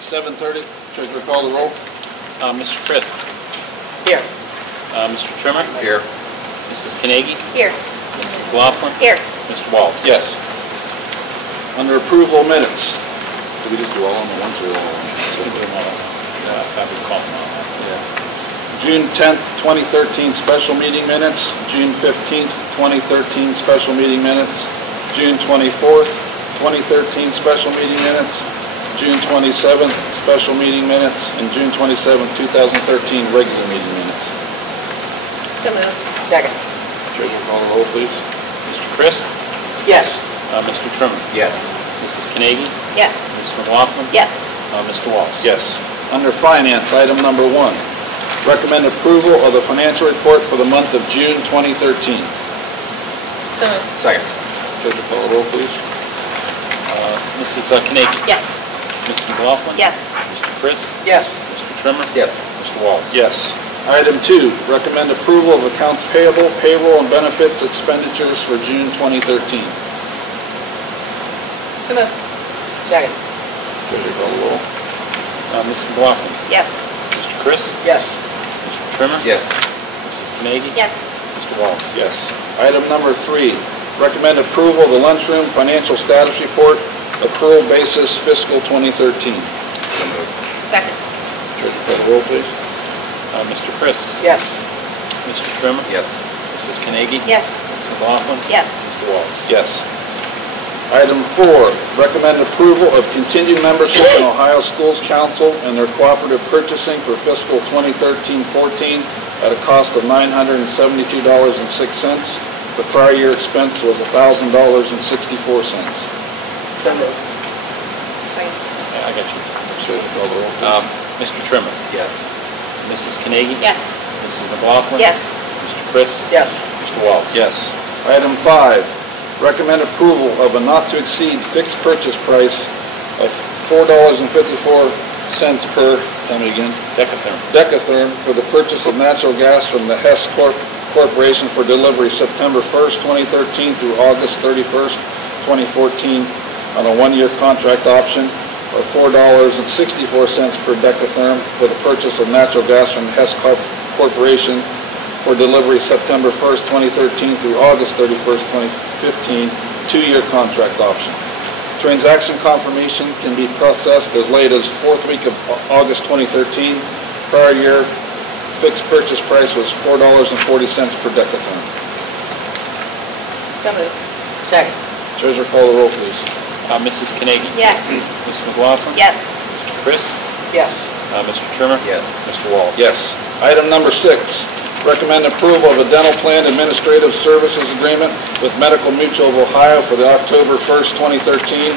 7:30. Treasurer, call the roll. Mr. Chris. Here. Mr. Trimmer. Here. Mrs. Carnegie. Here. Mrs. McLaughlin. Here. Mr. Wallace. Yes. Under approval of minutes. Do we just do all on the ones or all on We can do them all at once. Probably call them all. June 10th, 2013 special meeting minutes, June 15th, 2013 special meeting minutes, June 24th, 2013 special meeting minutes, June 27th special meeting minutes, and June 27th, 2013 regular meeting minutes. So moved. Second. Treasurer, call the roll, please. Mr. Chris. Yes. Mr. Trimmer. Yes. Mrs. Carnegie. Yes. Mrs. McLaughlin. Yes. Mr. Wallace. Yes. Under finance, item number 1. Recommend approval of the financial report for the month of June 2013. So moved. Second. Treasurer, call the roll, please. Mrs. Carnegie. Yes. Mrs. McLaughlin. Yes. Mr. Chris. Yes. Mr. Trimmer. Yes. Mr. Wallace. Yes. Item 2, recommend approval of accounts payable, payroll, and benefits expenditures for June 2013. So moved. Second. Treasurer, call the roll. Mrs. McLaughlin. Yes. Mr. Chris. Yes. Mr. Trimmer. Yes. Mrs. Carnegie. Yes. Mr. Wallace. Yes. Item number 3, recommend approval of the lunchroom financial status report, accrual basis fiscal 2013. Second. Treasurer, call the roll, please. Mr. Chris. Yes. Mr. Trimmer. Yes. Mrs. Carnegie. Yes. Mrs. McLaughlin. Yes. Mr. Wallace. Yes. Item 4, recommend approval of continued membership in Ohio Schools Council and their cooperative purchasing for fiscal 2013-14 at a cost of $972.06. The prior year expense was $1,000.64. So moved. Second. I got you. Treasurer, call the roll, please. Mr. Trimmer. Yes. Mrs. Carnegie. Yes. Mrs. McLaughlin. Yes. Mr. Chris. Yes. Mr. Wallace. Yes. Item 5, recommend approval of a not-to-exceed fixed purchase price of $4.54 per, tell me again, decatherm for the purchase of natural gas from the Hess Corporation for delivery September 1st, 2013 through August 31st, 2014 on a one-year contract option of $4.64 per decatherm for the purchase of natural gas from the Hess Corporation for delivery September 1st, 2013 through August 31st, 2015, two-year contract option. Transaction confirmation can be processed as late as 4th week of August 2013. Prior year fixed purchase price was $4.40 per decatherm. So moved. Second. Treasurer, call the roll, please. Mrs. Carnegie. Yes. Mrs. McLaughlin. Yes. Mr. Chris. Yes. Mr. Trimmer. Yes. Mr. Wallace. Yes. Item number 6, recommend approval of a dental plan administrative services agreement with Medical Mutual of Ohio for the October 1st, 2013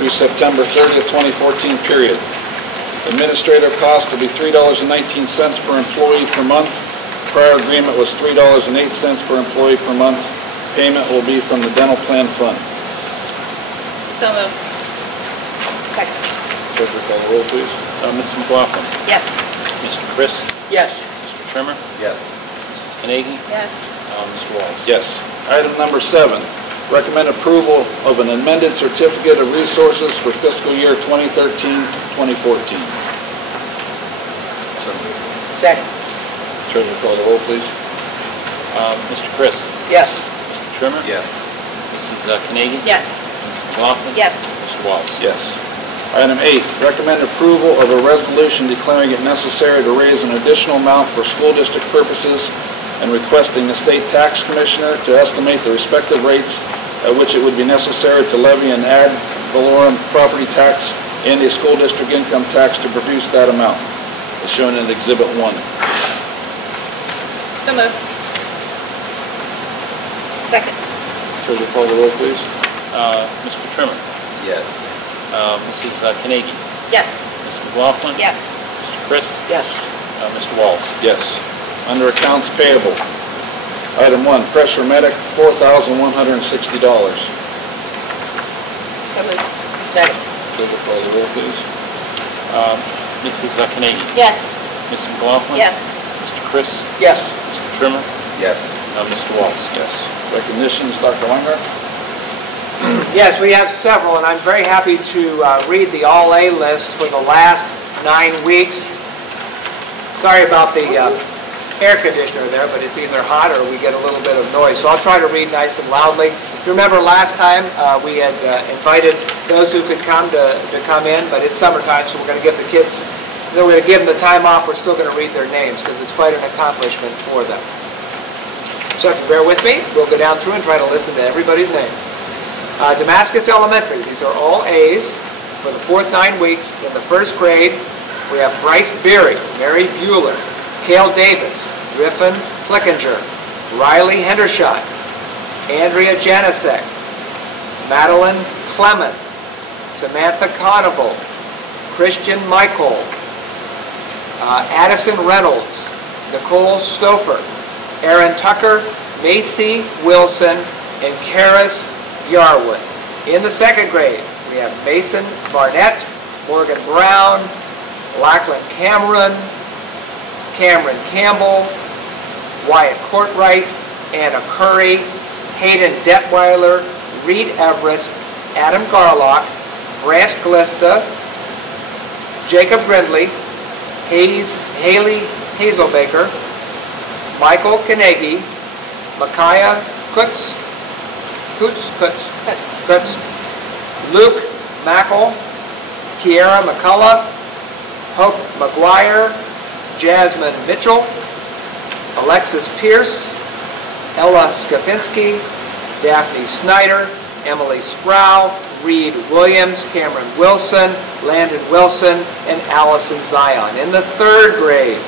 through September 30th, 2014 period. Administrative cost will be $3.19 per employee per month. Prior agreement was $3.08 per employee per month. Payment will be from the dental plan fund. So moved. Second. Treasurer, call the roll, please. Mrs. McLaughlin. Yes. Mr. Chris. Yes. Mr. Trimmer. Yes. Mrs. Carnegie. Yes. Mr. Wallace. Yes. Item number 7, recommend approval of an amended certificate of resources for fiscal year 2013-2014. Second. Treasurer, call the roll, please. Mr. Chris. Yes. Mr. Trimmer. Yes. Mrs. Carnegie. Yes. Mrs. McLaughlin. Yes. Mr. Wallace. Yes. Item 8, recommend approval of a resolution declaring it necessary to raise an additional amount for school district purposes and requesting the state tax commissioner to estimate the respective rates at which it would be necessary to levy an ad valorem property tax and a school district income tax to produce that amount, as shown in Exhibit 1. So moved. Second. Treasurer, call the roll, please. Mr. Trimmer. Yes. Mrs. Carnegie. Yes. Mrs. McLaughlin. Yes. Mr. Chris. Yes. Mr. Wallace. Yes. Under accounts payable, item 1, pressure medic, $4,160. So moved. Second. Treasurer, call the roll, please. Mrs. Carnegie. Yes. Mrs. McLaughlin. Yes. Mr. Chris. Yes. Mr. Trimmer. Yes. Mr. Wallace. Yes. Recognitions, Dr. Weingart. Yes, we have several, and I'm very happy to read the All-A list for the last 9 weeks. Sorry about the air conditioner there, but it's either hot or we get a little bit of noise. So I'll try to read nice and loudly. If you remember last time, we had invited those who could come to come in, but it's summertime, so we're going to give the kids, we're going to give them the time off. We're still going to read their names because it's quite an accomplishment for them. So if you bear with me, we'll go down through and try to listen to everybody's name. Damascus Elementary, these are all A's for the 4th 9 weeks. In the 1st grade, we have Bryce Beery, Mary Bueller, Cale Davis, Griffin Flickinger, Riley Hendershot, Andrea Janisek, Madeline Clement, Samantha Conable, Christian Michael, Addison Reynolds, Nicole Stouffer, Aaron Tucker, Macy Wilson, and Karis Yarwood. In the 2nd grade, we have Mason Barnett, Morgan Brown, Lachlan Cameron, Cameron Campbell, Wyatt Courtright, Anna Curry, Hayden Detweiler, Reed Everett, Adam Garlock, Brant Glista, Jacob Grindley, Haley Hazelbaker, Michael Kanegi, Micaiah Kutz, Luke Mackle, Kiera McCullough, Hope McGuire, Jasmine Mitchell, Alexis Pierce, Ella Skafinski, Daphne Snyder, Emily Sproul, Reed Williams, Cameron Wilson, Landon Wilson, and Allison Zion. In the 3rd grade,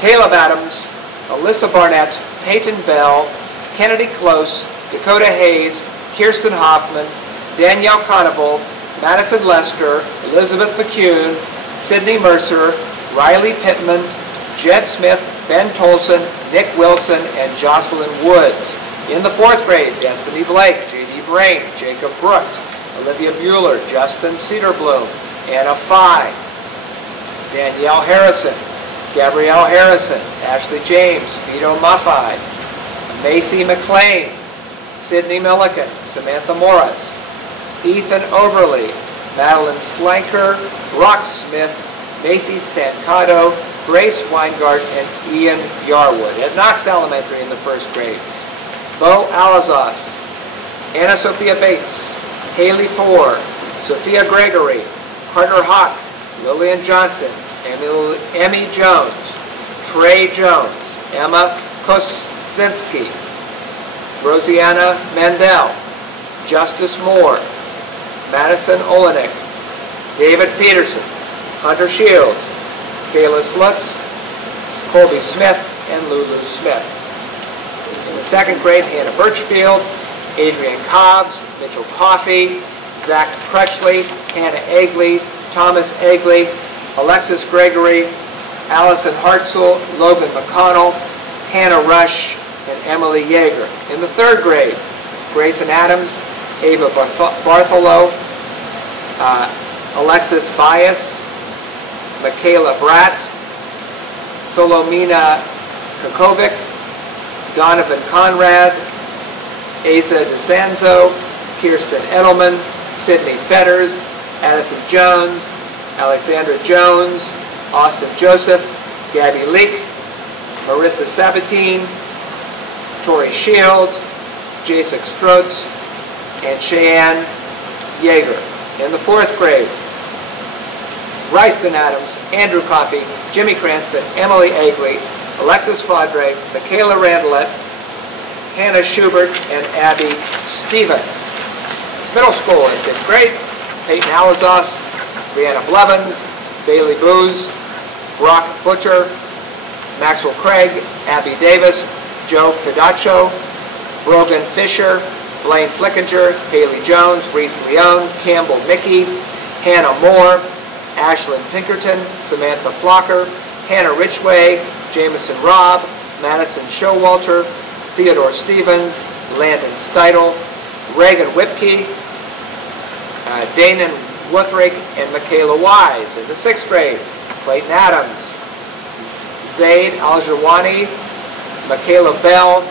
Caleb Adams, Alyssa Barnett, Peyton Bell, Kennedy Close, Dakota Hayes, Kirsten Hoffman, Danielle Conable, Madison Lester, Elizabeth McCune, Sydney Mercer, Riley Pittman, Jed Smith, Ben Tolson, Nick Wilson, and Jocelyn Woods. In the 4th grade, Destiny Blake, J.D. Brain, Jacob Brooks, Olivia Bueller, Justin Cedarblum, Anna Fye, Danielle Harrison, Gabrielle Harrison, Ashley James, Vito Maffei, Macy McLean, Sydney Milliken, Samantha Morris, Ethan Overly, Madeline Slanker, Rock Smith, Macy Stancato, Grace Weingart, and Ian Yarwood. At Knox Elementary in the 1st grade, Bo Alazas, Anna Sophia Bates, Haley Ford, Sophia Gregory, Carter Hawk, Lillian Johnson, Emmy Jones, Trey Jones, Emma Kosinski, Rosianna Mandel, Justice Moore, Madison Olenek, David Peterson, Hunter Shields, Kayla Slutz, Colby Smith, and Lulu Smith. In the 2nd grade, Hannah Birchfield, Adrian Cobbs, Mitchell Coffey, Zach Crutchley, Hannah Egley, Thomas Egley, Alexis Gregory, Allison Hartzell, Logan McConnell, Hannah Rush, and Emily Yeager. In the 3rd grade, Grayson Adams, Ava Bartholow, Alexis Bias, Michaela Bratt, Philomena Kukovic, Donovan Conrad, Asa DeSanzo, Kirsten Edelman, Sydney Fetters, Addison Jones, Alexandra Jones, Austin Joseph, Gabby Leake, Marissa Sabatine, Tori Shields, Jason Strotz, and Cheyenne Yeager. In the 4th grade, Ryston Adams, Andrew Coffey, Jimmy Cranston, Emily Agley, Alexis Fadre, Michaela Randlett, Hannah Schubert, and Abby Stevens. Middle school in 5th grade, Peyton Alazas, Brianna Blevins, Bailey Booz, Brock Butcher, Maxwell Craig, Abby Davis, Joe Fidaccio, Brogan Fisher, Blaine Flickinger, Haley Jones, Reese Leone, Campbell Mickey, Hannah Moore, Ashlyn Pinkerton, Samantha Flocker, Hannah Richway, Jameson Robb, Madison Showalter, Theodore Stevens, Landon Steidel, Reagan Whipke, Danon Wuthrig, and Michaela Wise. In the 6th grade, Clayton Adams, Zaid Al-Jawani, Michaela Bell,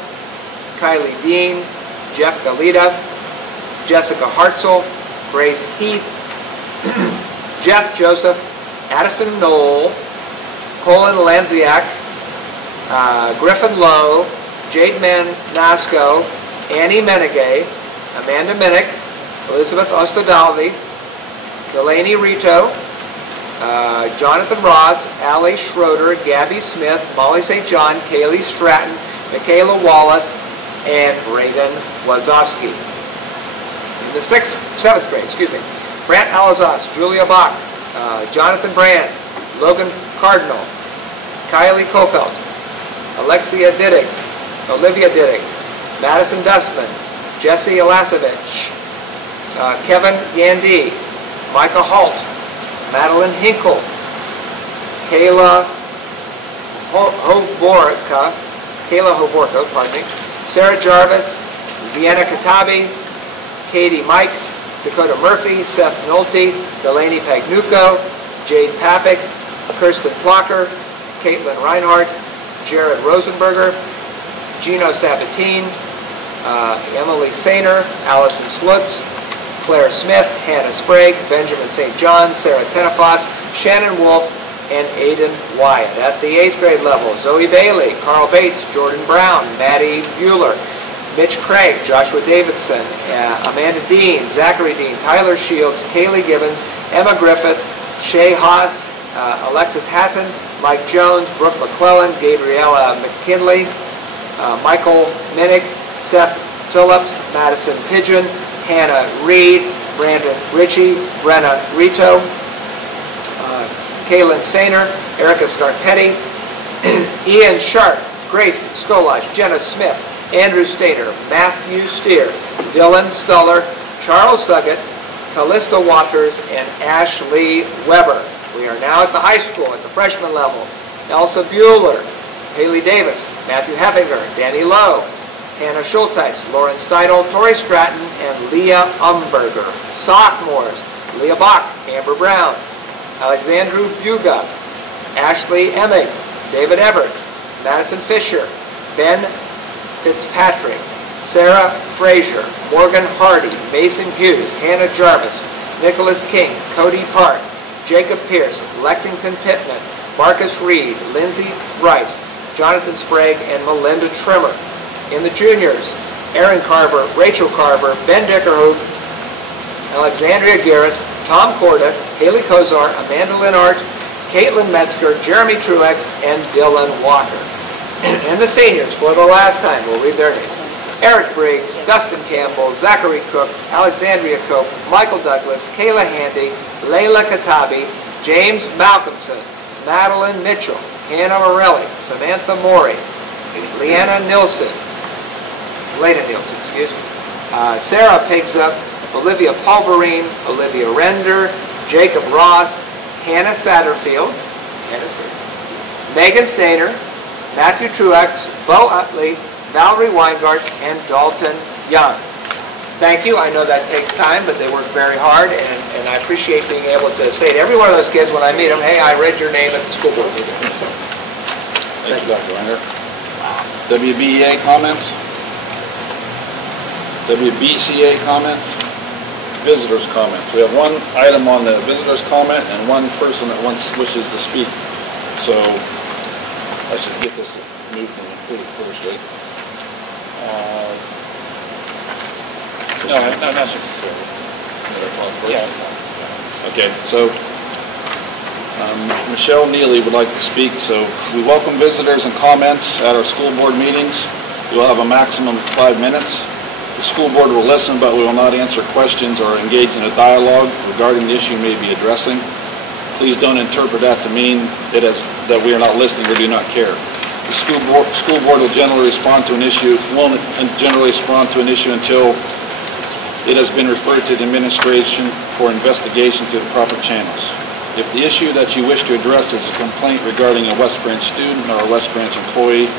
Kylie Dean, Jeff Galita, Jessica Hartzell, Grace Heath, Jeff Joseph, Addison Knoll, Colin Lanziak, Griffin Lowe, Jade Manasco, Annie Menegay, Amanda Minnick, Elizabeth Ostadalvi, Delaney Rito, Jonathan Ross, Allie Schroeder, Gabby Smith, Molly St. John, Kaylee Stratton, Michaela Wallace, and Braden Wazowski. In the 7th grade, Brant Alazas, Julia Bach, Jonathan Brand, Logan Cardinal, Kylie Kofelt, Alexia Diddick, Olivia Diddick, Madison Dustman, Jesse Elasevich, Kevin Yandy, Micah Holt, Madeline Hinkle, Kayla Hovorka, pardon me, Sarah Jarvis, Ziana Katabi, Katie Mikes, Dakota Murphy, Seth Nolte, Delaney Pagnuco, Jade Papik, Kirsten Plocker, Caitlin Reinhardt, Jared Rosenberger, Gino Sabatine, Emily Sainer, Allison Slutz, Claire Smith, Hannah Sprague, Benjamin St. John, Sarah Tenefos, Shannon Wolf, and Aiden Wyatt. At the 8th grade level, Zoe Bailey, Carl Bates, Jordan Brown, Maddie Bueller, Mitch Craig, Joshua Davidson, Amanda Dean, Zachary Dean, Tyler Shields, Kaylee Gibbons, Emma Griffith, Shay Haas, Alexis Hatton, Mike Jones, Brooke McClellan, Gabriella McKinley, Michael Minnick, Seth Phillips, Madison Pigeon, Hannah Reed, Brandon Ritchie, Brenna Rito, Kaylin Sainer, Erica Scarpetti, Ian Sharp, Grace Skolash, Jenna Smith, Andrew Stainer, Matthew Steer, Dylan Stuller, Charles Suggett, Callista Walters, and Ashley Weber. We are now at the high school at the freshman level. Elsa Bueller, Haley Davis, Matthew Heffinger, Danny Lowe, Hannah Schulteis, Lauren Steidel, Tori Stratton, and Leah Umberger. Sophomores, Leah Bach, Amber Brown, Alexandru Buga, Ashley Emming, David Everett, Madison Fisher, Ben Fitzpatrick, Sarah Frazier, Morgan Hardy, Mason Hughes, Hannah Jarvis, Nicholas King, Cody Park, Jacob Pierce, Lexington Pittman, Marcus Reed, Lindsay Rice, Jonathan Sprague, and Melinda Trimmer. In the juniors, Aaron Carver, Rachel Carver, Ben Dickerhoof, Alexandria Garrett, Tom Corda, Haley Kozar, Amanda Linhart, Caitlin Metzger, Jeremy Truex, and Dylan Walker. And the seniors, for the last time, we'll read their names. Eric Briggs, Dustin Campbell, Zachary Cook, Alexandria Cope, Michael Douglas, Kayla Handy, Layla Katabi, James Malcolmson, Madeline Mitchell, Hannah Morelli, Samantha Morey, Leanna Nilsson, Sarah Pigsup, Olivia Pulverine, Olivia Render, Jacob Ross, Hannah Satterfield, Megan Stainer, Matthew Truex, Bo Utley, Valerie Weingart, and Dalton Young. Thank you. I know that takes time, but they work very hard, and I appreciate being able to say to every one of those kids when I meet them, hey, I read your name at the school board meeting. So, Thank you, Dr. Wenger. WBEA comments? WBCA comments? Visitors' comments. We have one item on the visitors' comment and one person that wishes to speak. So I should get this moved and included first, right? No, not necessarily. Yeah. Okay, so Michelle Neely would like to speak. So we welcome visitors and comments at our school board meetings. We will have a maximum of 5 minutes. The school board will listen, but we will not answer questions or engage in a dialogue regarding the issue you may be addressing. Please don't interpret that to mean that we are not listening or do not care. The school board will generally respond to an issue, won't generally respond to an issue until it has been referred to the administration for investigation to the proper channels. If the issue that you wish to address is a complaint regarding a West Branch student or a West Branch employee,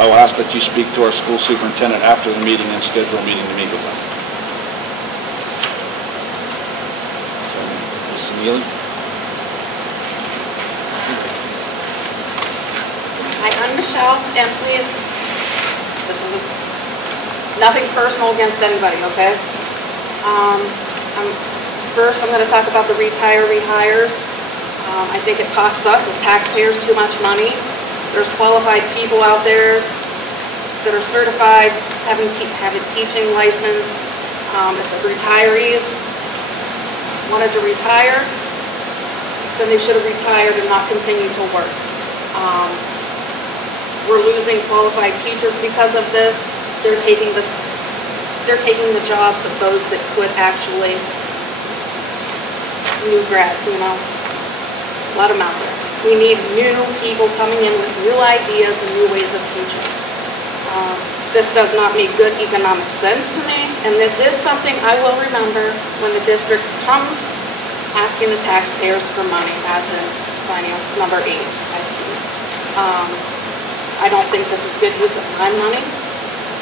I will ask that you speak to our school superintendent after the meeting and schedule a meeting to meet with them. Mrs. Neely? Hi, I'm Michelle, and please, this is nothing personal against anybody, okay? First, I'm going to talk about the retire rehires. I think it costs us as taxpayers too much money. There's qualified people out there that are certified, have a teaching license. If the retirees wanted to retire, then they should have retired and not continued to work. We're losing qualified teachers because of this. They're taking the jobs of those that could actually, new grads, let them out there. We need new people coming in with new ideas and new ways of teaching. This does not make good economic sense to me, and this is something I will remember when the district comes asking the taxpayers for money, as in finance number 8, I see. I don't think this is good use of my money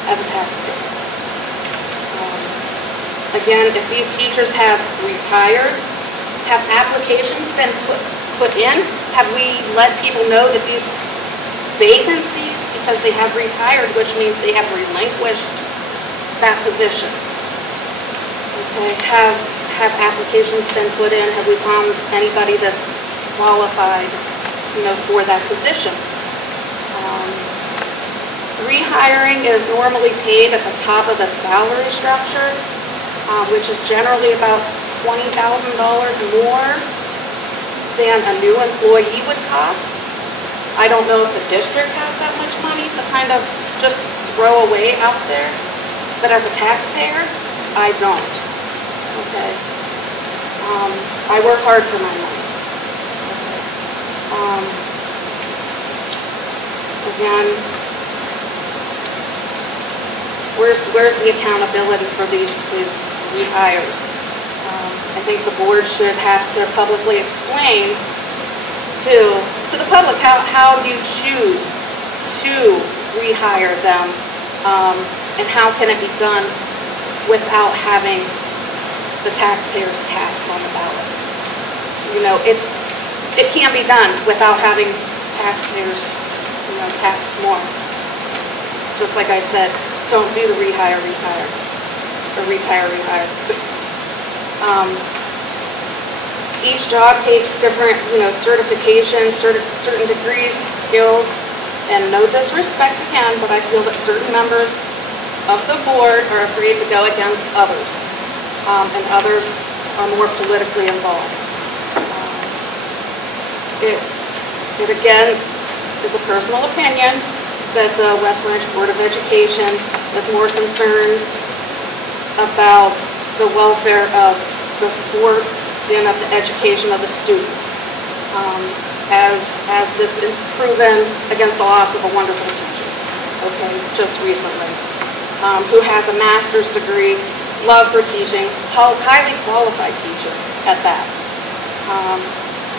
as a taxpayer. Again, if these teachers have retired, have applications been put in? Have we let people know that these vacancies, because they have retired, which means they have relinquished that position? Okay, have applications been put in? Have we found anybody that's qualified, for that position? Rehiring is normally paid at the top of the salary structure, which is generally about $20,000 more than a new employee would cost. I don't know if the district has that much money to kind of just throw away out there, but as a taxpayer, I don't. Okay. I work hard for my money. Okay. Again, where's the accountability for these rehires? I think the board should have to publicly explain to the public how you choose to rehire them, and how can it be done without having the taxpayers' tax on the ballot. It can't be done without having taxpayers, taxed more. Just like I said, don't do the retire. Each job takes different, certifications, certain degrees, skills, and no disrespect again, but I feel that certain members of the board are afraid to go against others, and others are more politically involved. It again is a personal opinion that the West Branch Board of Education is more concerned about the welfare of the sports than of the education of the students, as this is proven against the loss of a wonderful teacher, okay, just recently, who has a master's degree, love for teaching, highly qualified teacher at that,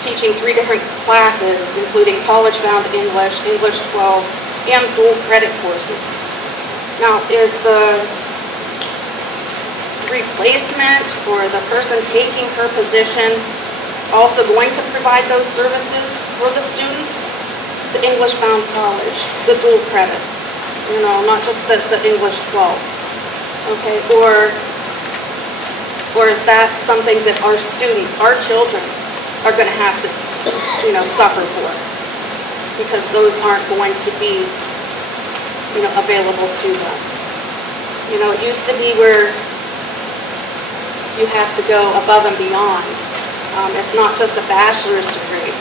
teaching 3 different classes, including college-bound English, English 12, and dual credit courses. Now, is the replacement or the person taking her position also going to provide those services for the students? The English-bound college, the dual credits, not just the English 12, okay? Or is that something that our students, our children, are going to have to, suffer for? Because those aren't going to be, available to them. It used to be where you have to go above and beyond. It's not just a bachelor's degree.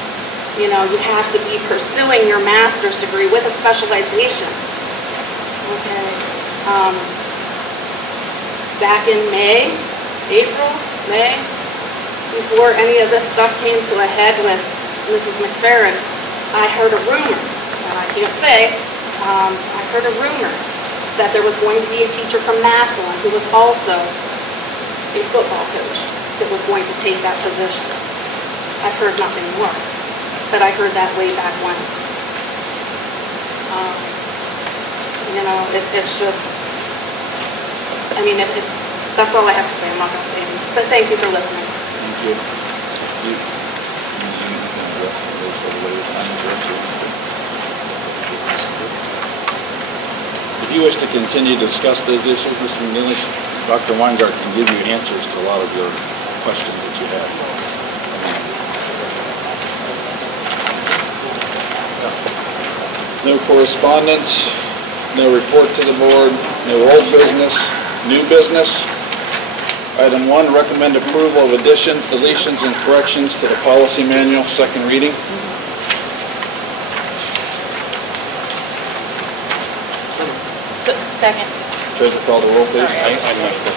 You have to be pursuing your master's degree with a specialization. Okay. Back in May, before any of this stuff came to a head with Mrs. McFerrin, I heard a rumor, and I can't say, I heard a rumor that there was going to be a teacher from Massillon who was also a football coach that was going to take that position. I've heard nothing more, but I heard that way back when. It's just, that's all I have to say. I'm not going to say anything, but thank you for listening. Thank you. You can address those at a later time. If you wish to continue to discuss those issues, Mr. McNeely, Dr. Weingart can give you answers to a lot of your questions that you have. No correspondence, no report to the board, no old business, new business. Item 1, recommend approval of additions, deletions, and corrections to the policy manual, second reading. Second. Treasurer call the roll, please. Sorry, I missed it.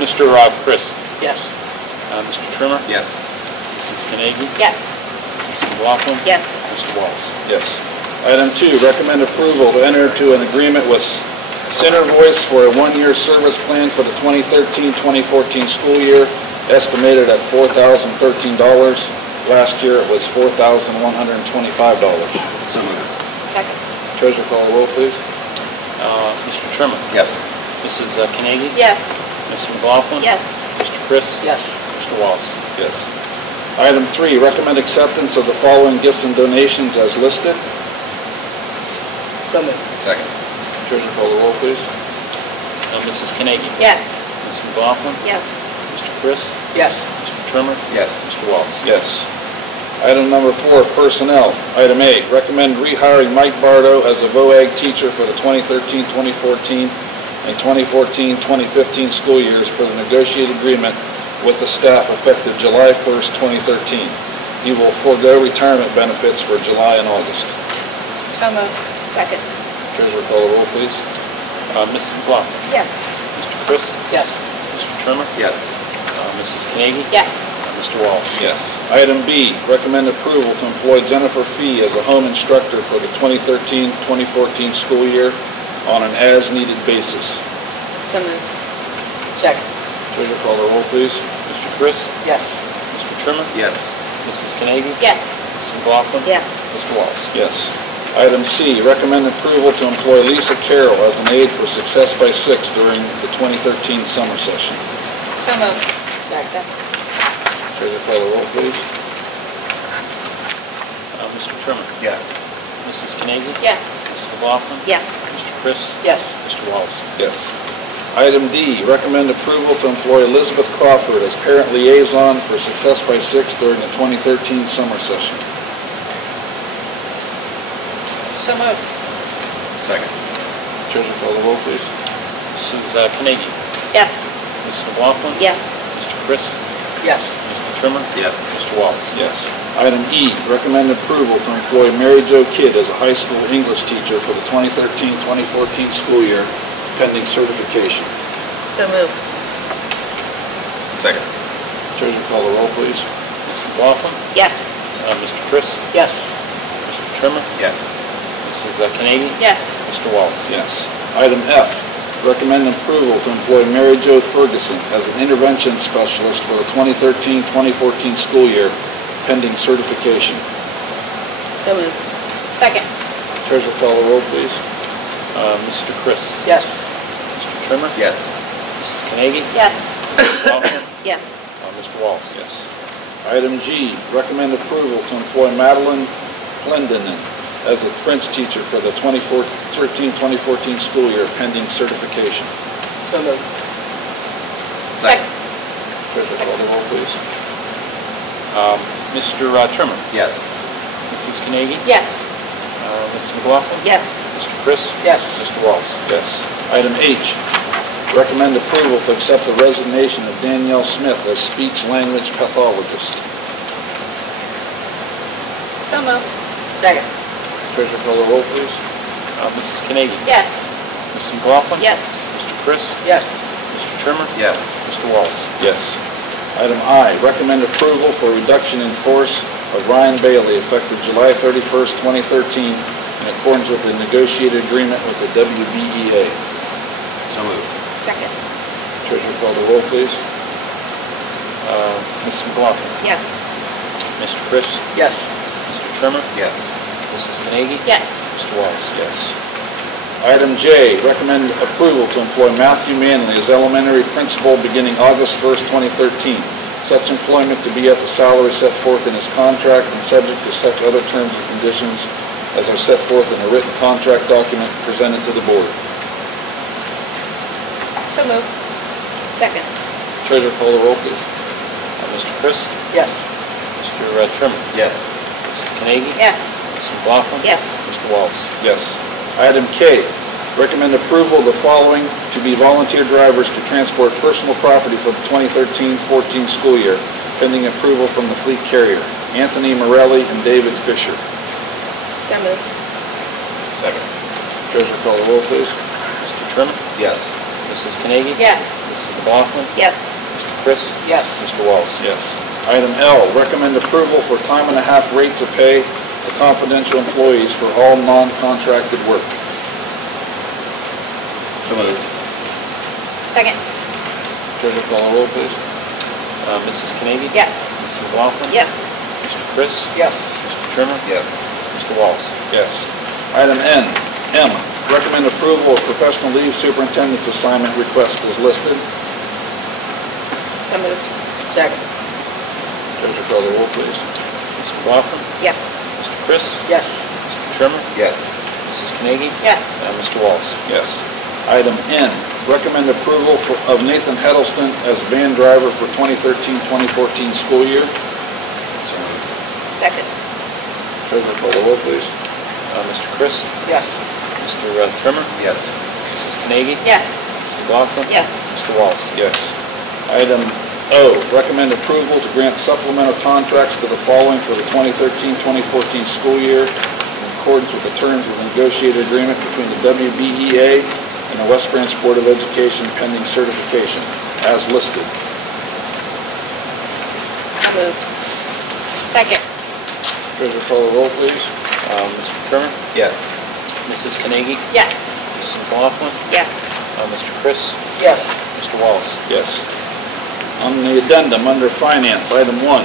Mr. Chris, Yes. Mr. Trimmer, Yes. Mrs. Carnegie, Yes. Mr. McLaughlin, Yes. Mr. Wallace. Yes. Item 2, recommend approval to enter into an agreement with Center Voice for a one-year service plan for the 2013-2014 school year, estimated at $4,013. Last year it was $4,125. So moved. Second. Treasurer call the roll, please. Mr. Trimmer, Yes. Mrs. Carnegie, Yes. Mr. McLaughlin, Yes. Mr. Chris, Yes. Mr. Wallace. Yes. Item 3, recommend acceptance of the following gifts and donations as listed. So moved. Second. Treasurer call the roll, please. Mrs. Carnegie, Yes. Mr. McLaughlin, Yes. Mr. Chris, Yes. Mr. Trimmer, Yes. Mr. Wallace. Yes. Item number 4, personnel. Item A, recommend rehiring Mike Bardo as a VOAG teacher for the 2013-2014 and 2014-2015 school years per the negotiated agreement with the staff effective July 1st, 2013. He will forego retirement benefits for July and August. So moved. Second. Treasurer call the roll, please. Mrs. McLaughlin, Yes. Mr. Chris, Yes. Mr. Trimmer, Yes. Mrs. Carnegie, Yes. Mr. Wallace. Yes. Item B, recommend approval to employ Jennifer Fee as a home instructor for the 2013-2014 school year on an as-needed basis. So moved. Second. Treasurer call the roll, please. Mr. Chris, Yes. Mr. Trimmer, Yes. Mrs. Carnegie, Yes. Mrs. McLaughlin, Yes. Mr. Wallace. Yes. Item C, recommend approval to employ Lisa Carroll as an aide for Success by Six during the 2013 summer session. So moved. Second. Treasurer call the roll, please. Mr. Trimmer, Yes. Mrs. Carnegie, Yes. Mrs. McLaughlin, Yes. Mr. Chris, Yes. Mr. Wallace. Yes. Item D, recommend approval to employ Elizabeth Crawford as parent liaison for Success by Six during the 2013 summer session. So moved. Second. Treasurer call the roll, please. Mrs. Carnegie, Yes. Mrs. McLaughlin, Yes. Mr. Chris, Yes. Mr. Trimmer, Yes. Mr. Wallace. Yes. Item E, recommend approval to employ Mary Jo Kidd as a high school English teacher for the 2013-2014 school year, pending certification. So moved. Second. Treasurer call the roll, please. Mrs. McLaughlin, Yes. Mr. Chris, Yes. Mr. Trimmer, Yes. Mrs. Carnegie, Yes. Mr. Wallace. Yes. Item F, recommend approval to employ Mary Jo Ferguson as an intervention specialist for the 2013-2014 school year, pending certification. So moved. Second. Treasurer call the roll, please. Mr. Chris, Yes. Mr. Trimmer, Yes. Mrs. Carnegie, Yes. Mrs. McLaughlin, Yes. Mr. Wallace. Yes. Item G, recommend approval to employ Madeline Clendenin as a French teacher for the 2013-2014 school year, pending certification. So moved. Second. Treasurer call the roll, please. Mr. Trimmer, Yes. Mrs. Carnegie, Yes. Mrs. McLaughlin, Yes. Mr. Chris, Yes. Mr. Wallace. Yes. Item H, recommend approval to accept the resignation of Danielle Smith as speech-language pathologist. So moved. Second. Treasurer call the roll, please. Mrs. Carnegie, Yes. Mrs. McLaughlin, Yes. Mr. Chris, Yes. Mr. Trimmer, Yes. Mr. Wallace. Yes. Item I, recommend approval for reduction in force of Ryan Bailey effective July 31st, 2013, in accordance with the negotiated agreement with the WBEA. So moved. Second. Treasurer call the roll, please. Mrs. McLaughlin, Yes. Mr. Chris, Yes. Mr. Trimmer, Yes. Mrs. Carnegie, Yes. Mr. Wallace. Yes. Item J, recommend approval to employ Matthew Manley as elementary principal beginning August 1st, 2013. Such employment to be at the salary set forth in his contract and subject to such other terms and conditions as are set forth in a written contract document presented to the board. So moved. Second. Treasurer call the roll, please. Mr. Chris? Yes. Mr. Trimmer? Yes. Mrs. Carnegie? Yes. Mrs. McLaughlin? Yes. Mr. Wallace? Yes. Item K, recommend approval of the following to be volunteer drivers to transport personal property for the 2013-14 school year, pending approval from the fleet carrier. Anthony Morelli and David Fisher. So moved. Second. Treasurer call the roll, please. Mr. Trimmer? Yes. Mrs. Carnegie? Yes. Mrs. McLaughlin? Yes. Mr. Chris? Yes. Mr. Wallace? Yes. Item L, recommend approval for time and a half rates of pay to confidential employees for all non-contracted work. So moved. Second. Treasurer call the roll, please. Mrs. Carnegie? Yes. Mrs. McLaughlin? Yes. Mr. Chris? Yes. Mr. Trimmer? Yes. Mr. Wallace? Yes. Item M, recommend approval of professional leave superintendent's assignment request as listed. So moved. Second. Treasurer call the roll, please. Mrs. McLaughlin? Yes. Mr. Chris? Yes. Mr. Trimmer? Yes. Mrs. Carnegie? Yes. And Mr. Wallace? Yes. Item N, recommend approval of Nathan Heddleston as van driver for 2013-2014 school year. So moved. Second. Treasurer call the roll, please. Mr. Chris? Yes. Mr. Trimmer? Yes. Mrs. Carnegie? Yes. Mrs. McLaughlin? Yes. Mr. Wallace? Yes. Item O, recommend approval to grant supplemental contracts to the following for the 2013-2014 school year in accordance with the terms of the negotiated agreement between the WBEA and the West Branch Board of Education pending certification, as listed. So moved. Second. Treasurer call the roll, please. Mr. Trimmer? Yes. Mrs. Carnegie? Yes. Mrs. McLaughlin? Yes. Mr. Chris? Yes. Mr. Wallace? Yes. On the addendum, under Finance, Item 1,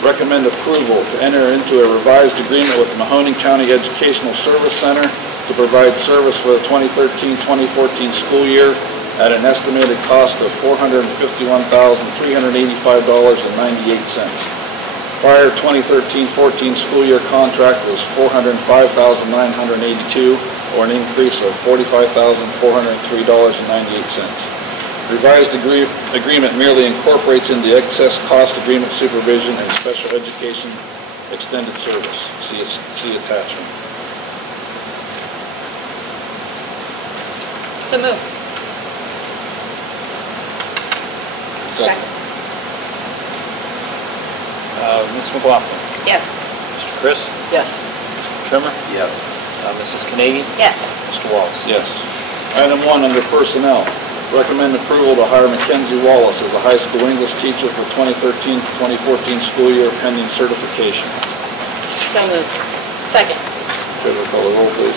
recommend approval to enter into a revised agreement with the Mahoning County Educational Service Center to provide service for the 2013-2014 school year at an estimated cost of $451,385.98. Prior 2013-14 school year contract was $405,982, or an increase of $45,403.98. Revised agreement merely incorporates into the excess cost agreement supervision and special education extended service. See attachment. So moved. Second. Ms. McLaughlin? Yes. Mr. Chris? Yes. Mr. Trimmer? Yes. Mrs. Carnegie? Yes. Mr. Wallace? Yes. Item 1, under Personnel, recommend approval to hire Mackenzie Wallace as a high school English teacher for 2013-2014 school year pending certification. So moved. Second. Treasurer call the roll, please.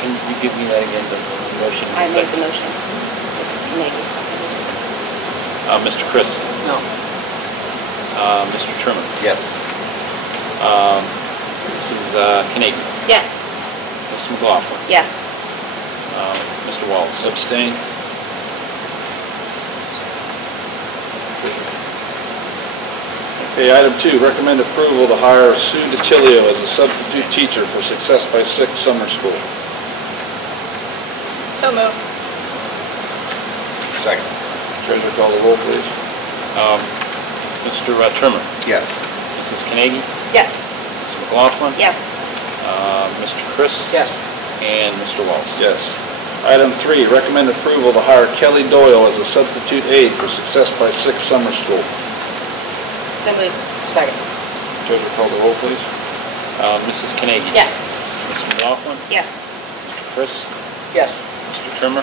Can you give me that again, the motion? I made the motion. Mrs. Carnegie seconded. Mr. Chris? No. Mr. Trimmer? Yes. Mrs. Carnegie? Yes. Ms. McLaughlin? Yes. Mr. Wallace? Abstain. Okay, item 2, recommend approval to hire Sue DiTilio as a substitute teacher for Success by 6 summer school. So moved. Second. Treasurer call the roll, please. Mr. Trimmer? Yes. Mrs. Carnegie? Yes. Ms. McLaughlin? Yes. Mr. Chris? Yes. And Mr. Wallace? Yes. Item 3, recommend approval to hire Kelly Doyle as a substitute aide for Success by 6 summer school. So moved. Second. Treasurer call the roll, please. Mrs. Carnegie? Yes. Ms. McLaughlin? Yes. Mr. Chris? Yes. Mr. Trimmer?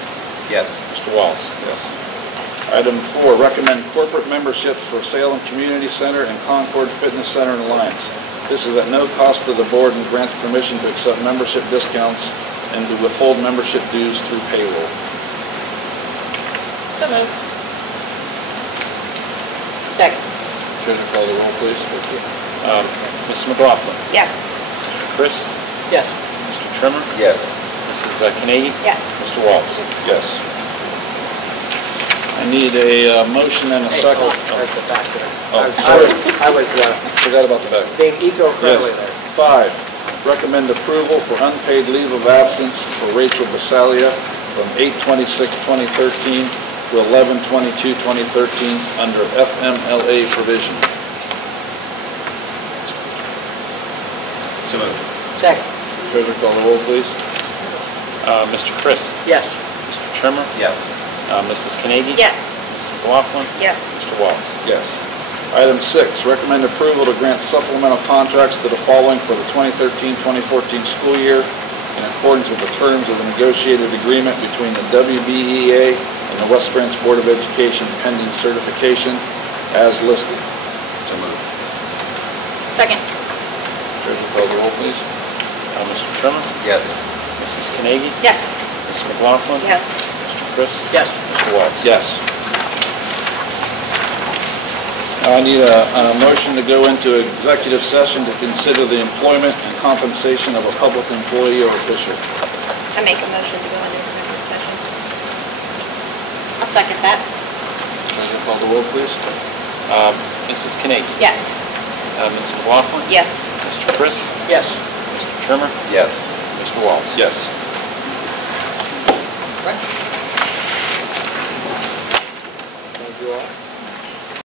Yes. Mr. Wallace? Yes. Item 4, recommend corporate memberships for Salem Community Center and Concord Fitness Center and Alliance. This is at no cost to the board and grants permission to accept membership discounts and to withhold membership dues through payroll. So moved. Second. Treasurer call the roll, please. Ms. McLaughlin? Yes. Mr. Chris? Yes. Mr. Trimmer? Yes. Mrs. Carnegie? Yes. Mr. Wallace? Yes. I need a motion and a Hey, second. there's the back there. Oh, I was Forgot about the back. being eco-friendly Yes. there. 5, recommend approval for unpaid leave of absence for Rachel Basalia from 8/26/2013 to 11/22/2013 under FMLA provision. So moved. Second. Treasurer call the roll, please. Mr. Chris? Yes. Mr. Trimmer? Yes. Mrs. Carnegie? Yes. Mrs. McLaughlin? Yes. Mr. Wallace? Yes. Item 6, recommend approval to grant supplemental contracts to the following for the 2013-2014 school year in accordance with the terms of the negotiated agreement between the WBEA and the West Branch Board of Education pending certification as listed. So moved. Second. Treasurer call the roll, please. Mr. Trimmer? Yes. Mrs. Carnegie? Yes. Mrs. McLaughlin? Yes. Mr. Chris? Yes. Mr. Wallace? Yes. I need a motion to go into executive session to consider the employment and compensation of a public employee or official. I make a motion to go into executive session. I'll second that. Treasurer call the roll, please. Mrs. Carnegie? Yes. Mrs. McLaughlin? Yes. Mr. Chris? Yes. Mr. Trimmer? Yes. Mr. Wallace? Yes. Thank you all.